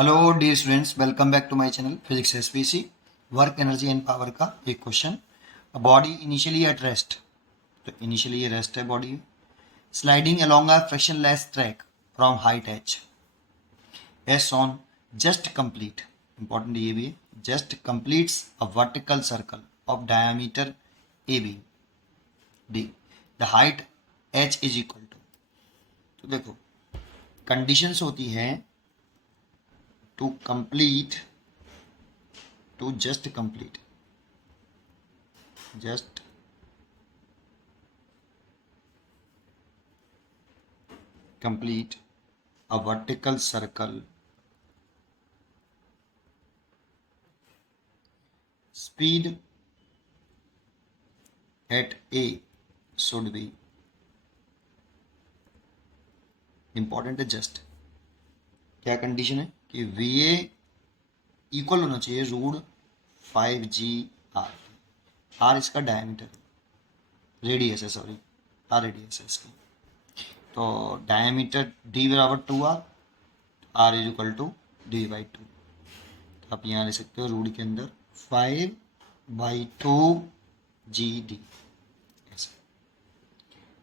Hello dear students, welcome back to my channel physics SPC. Work energy and power का एक question. Body initially at rest, तो initially ये rest है body, sliding along a frictionless track from height H S on just complete, important ये भी है, just completes a vertical circle of diameter A B D, the height H is equal to. तो देखो conditions होती हैं to complete, to just complete, just complete a vertical circle, speed at a should be, important है just, क्या condition है कि we A equal होना चाहिए रूट 5 g r, आर इसका डायमीटर, रेडियस है, सॉरी आर रेडियस है इसकी, तो डायमीटर डी बराबर 2r, are is equal to d/2। तो आप यहाँ ले सकते हो रूट के अंदर 5/2 g d। ऐसे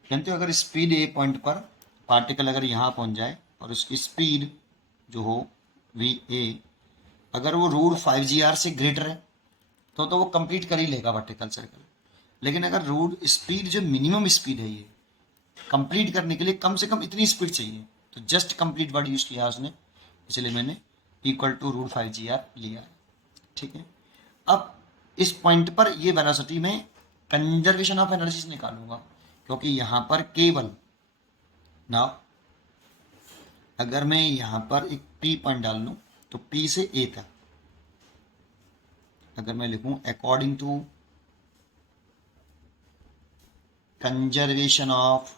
जानते हो अगर स्पीड ए पॉइंट पर पार्टिकल अगर यहाँ पहुँच जाए और उसकी स्पीड जो हो वी ए अगर वो रूट 5 g r से ग्रेटर है तो वो कंप्लीट कर ही लेगा वर्टिकल सर्कल। लेकिन अगर रूट स्पीड जो मिनिमम स्पीड है ये कंप्लीट करने के लिए कम से कम इतनी स्पीड चाहिए, तो जस्ट कंप्लीट वर्ड यूज किया उसने, इसलिए मैंने equal to root 5 g r लिया है। ठीक है, अब इस पॉइंट पर ये वेलोसिटी में कंजर्वेशन ऑफ एनर्जी निकालूंगा, क्योंकि यहाँ पर केवल ना, अगर मैं यहाँ पर एक पी पॉइंट डाल लूँ तो पी से ए तक अगर मैं लिखूं according to conservation of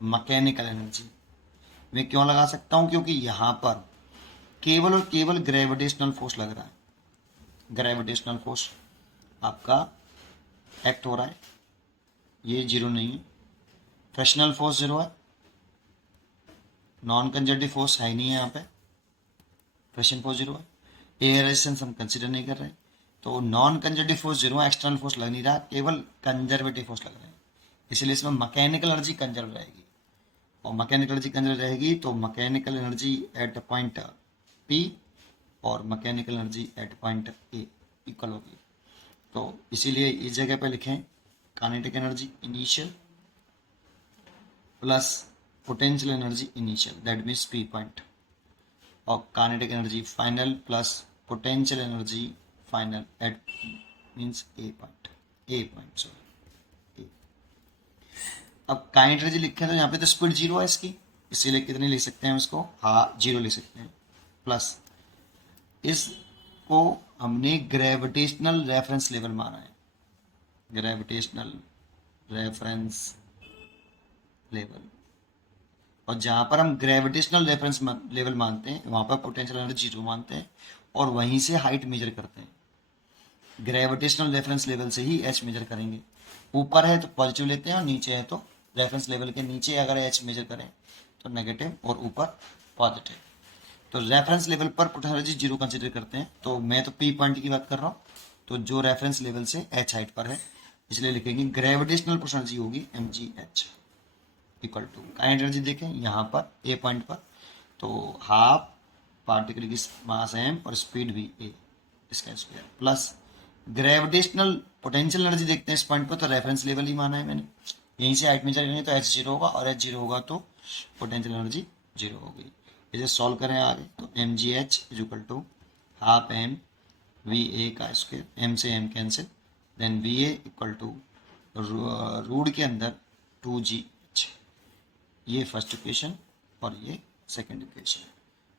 mechanical energy, मैं क्यों लगा सकता हूं, क्योंकि यहां पर केवल और केवल ग्रेविटेशनल फोर्स लग रहा है। ग्रेविटेशनल फोर्स आपका एक्ट हो रहा है, ये जीरो नहीं है, फ्रिक्शनल फोर्स जीरो है, नॉन कंजर्वेटिव फोर्स है ही नहीं है यहाँ पे, फ्रिक्शन फोर्स जीरो है, एयर रेजिस्टेंस हम कंसिडर नहीं कर रहे, तो नॉन कंजर्वेटिव फोर्स जीरो है, एक्सटर्नल फोर्स लग नहीं रहा, केवल कंजर्वेटिव फोर्स लग रहा है, इसलिए इसमें मैकेनिकल एनर्जी कंजर्व रहेगी। और मैकेनिकल एनर्जी कंजर्व रहेगी तो mechanical energy at point P और mechanical energy at point A equal होगी। तो इसीलिए इस जगह पे लिखें kinetic energy initial plus potential energy initial, that means P point, और kinetic energy final plus potential energy final at means A point sorry. अब काइनेटिक एनर्जी लिखें तो यहाँ पे तो स्पीड जीरो है इसकी, इसीलिए कितनी लिख सकते हैं इसको, हाँ जीरो लिख सकते हैं, प्लस इसको हमने ग्रेविटेशनल रेफरेंस लेवल माना है, ग्रेविटेशनल रेफरेंस लेवल, और जहां पर हम ग्रेविटेशनल रेफरेंस लेवल मानते हैं वहां पर पोटेंशियल एनर्जी जीरो मानते हैं और वहीं से हाइट मेजर करते हैं। ग्रेविटेशनल रेफरेंस लेवल से ही एच मेजर करेंगे, ऊपर है तो पॉजिटिव लेते हैं और नीचे है तो रेफरेंस लेवल के नीचे अगर एच मेजर करें तो नेगेटिव और ऊपर पॉजिटिव। तो रेफरेंस लेवल पर पोटेंशियल एनर्जी जीरो कंसिडर करते हैं, तो मैं तो पी पॉइंट की बात कर रहा हूँ, तो जो रेफरेंस लेवल से एच हाइट पर है, इसलिए लिखेंगे ग्रेविटेशनल पोटेंशियल एनर्जी होगी M G H equal to, kinetic energy देखें यहाँ पर ए पॉइंट पर, तो हाफ पार्टिकल की मास एम और स्पीड भी ए इसका square, plus gravitational potential energy देखते हैं इस पॉइंट पर, तो रेफरेंस लेवल ही माना है मैंने, यहीं से हाइट मेजर करेंगे तो एच जीरो होगा और एच जीरो होगा तो पोटेंशियल एनर्जी जीरो होगी। इसे सॉल्व करें आगे तो M G H is equal to half M V A का स्क्वायर, एम से M cancel, then V A equal to root के अंदर 2g, ये फर्स्ट इक्वेशन और ये second equation.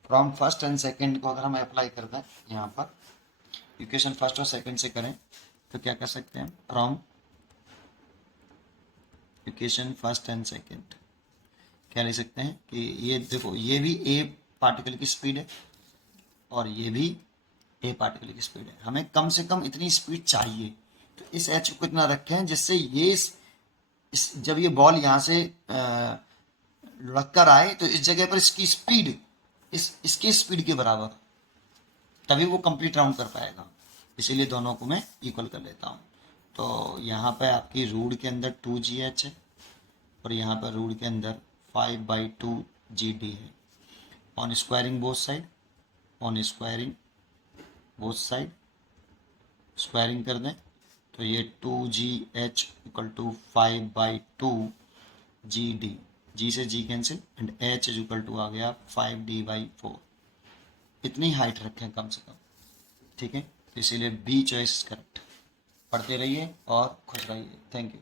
From first and second को अगर हम अप्लाई कर दें यहाँ पर, इक्वेशन फर्स्ट और सेकंड से करें तो क्या कर सकते हैं, from equation first and second क्या लिख सकते हैं कि ये देखो, ये भी ए पार्टिकल की स्पीड है और ये भी ए पार्टिकल की स्पीड है, हमें कम से कम इतनी स्पीड चाहिए, तो इस एच को इतना रखें जिससे ये जब ये बॉल यहाँ से लुढ़क कर आए तो इस जगह पर इसकी स्पीड इसके स्पीड के बराबर, तभी वो कंप्लीट राउंड कर पाएगा। इसीलिए दोनों को मैं इक्वल कर लेता हूँ। तो यहाँ पे आपकी रूट के अंदर 2GH है और यहाँ पर रूट के अंदर 5/2GD है। On squaring both side, on squaring both side squaring कर दें तो ये 2GH equal to 5/2GD, G से G cancel and H equal to आ गया 5D/4। इतनी हाइट रखें कम से कम, ठीक है। तो इसीलिए बी चॉइस करेक्ट। पढ़ते रहिए और खुश रहिए। Thank you.